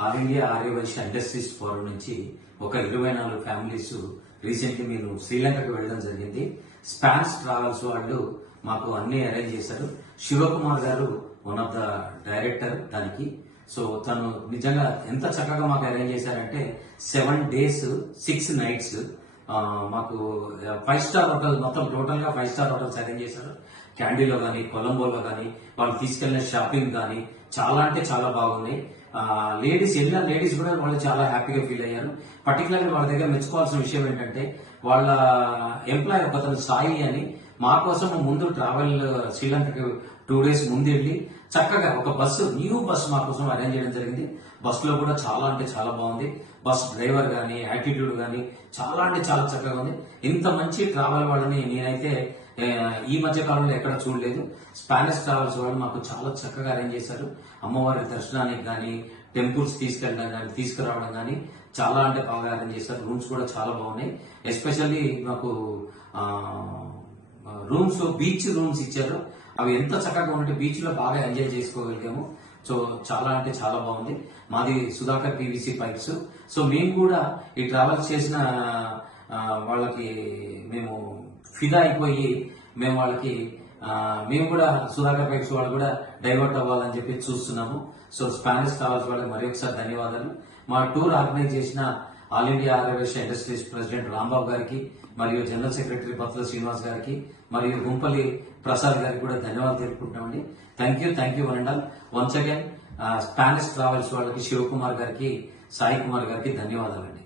All India Aryavaishya industries forum నుంచి ఒక 24 families recently మీరు శ్రీలంకకు వెళ్ళడం జరిగింది. స్పాన్స్ ట్రావెల్స్ వాళ్ళు మాకు అన్ని అరేంజ్ చేశారు. శివకుమార్ గారు వన్ ఆఫ్ ద డైరెక్టర్ దానికి. సో తను నిజంగా ఎంత చక్కగా మాకు అరేంజ్ చేశారంటే 7 days 6 nights మాకు 5 star హోటల్, మొత్తం టోటల్ గా 5 star హోటల్స్ అరేంజ్ చేశారు. క్యాండీలో కానీ, కొలంబోలో కానీ, వాళ్ళు తీసుకెళ్లిన షాపింగ్ కానీ చాలా అంటే చాలా బాగున్నాయి. వెళ్ళిన లేడీస్ కూడా వాళ్ళు చాలా హ్యాపీగా ఫీల్ అయ్యారు. పర్టికులర్గా వాళ్ళ దగ్గర మెచ్చుకోవాల్సిన విషయం ఏంటంటే వాళ్ళ ఎంప్లాయ్ ఒకతను సాయి అని మా కోసం ముందు ట్రావెల్ శ్రీలంకకి 2 days ముందు వెళ్ళి చక్కగా ఒక న్యూ బస్ మా కోసం అరేంజ్ చేయడం జరిగింది. బస్సులో కూడా చాలా అంటే చాలా బాగుంది. బస్ డ్రైవర్ గానీ, యాటిట్యూడ్ గానీ చాలా అంటే చాలా చక్కగా ఉంది. ఇంత మంచి ట్రావెల్ వాళ్ళని నేనైతే ఈ మధ్య కాలంలో ఎక్కడ చూడలేదు. స్పానిష్ ట్రావెల్స్ వాళ్ళు మాకు చాలా చక్కగా అరేంజ్ చేశారు. అమ్మవారి దర్శనానికి కానీ, టెంపుల్స్ తీసుకెళ్ళడం కానీ, తీసుకురావడం కానీ చాలా అంటే బాగా అరేంజ్ చేశారు. రూమ్స్ కూడా చాలా బాగున్నాయి. ఎస్పెషల్లీ మాకు రూమ్స్ బీచ్ రూమ్స్ ఇచ్చారు. అవి ఎంత చక్కగా ఉంటే బీచ్ లో బాగా ఎంజాయ్ చేసుకోగలిగాము. సో చాలా అంటే చాలా బాగుంది. మాది సుధాకర్ పీవీసీ పైప్స్. సో మేము కూడా ఈ ట్రావెల్స్ చేసిన వాళ్ళకి మేము ఫిదా అయిపోయి మేము కూడా సుధాకర్ పైప్స్ వాళ్ళు కూడా డైవర్ట్ అవ్వాలని చెప్పి చూస్తున్నాము. సో స్పానిష్ ట్రావెల్స్ వాళ్ళకి మరి ఒకసారి ధన్యవాదాలు. మా టూర్ ఆర్గనైజ్ చేసిన all India Aryavaishya industries president Rambabu గారికి, మరియు జనరల్ సెక్రటరీ బత్తుల శ్రీనివాస్ గారికి, మరియు గుంపల్లి ప్రసాద్ గారికి కూడా ధన్యవాదాలు తెలుపుకుంటున్నామండి. Thank you one and all. Once again Spanish travels వాళ్ళకి, శివకుమార్ గారికి, సాయి కుమార్ గారికి ధన్యవాదాలండి.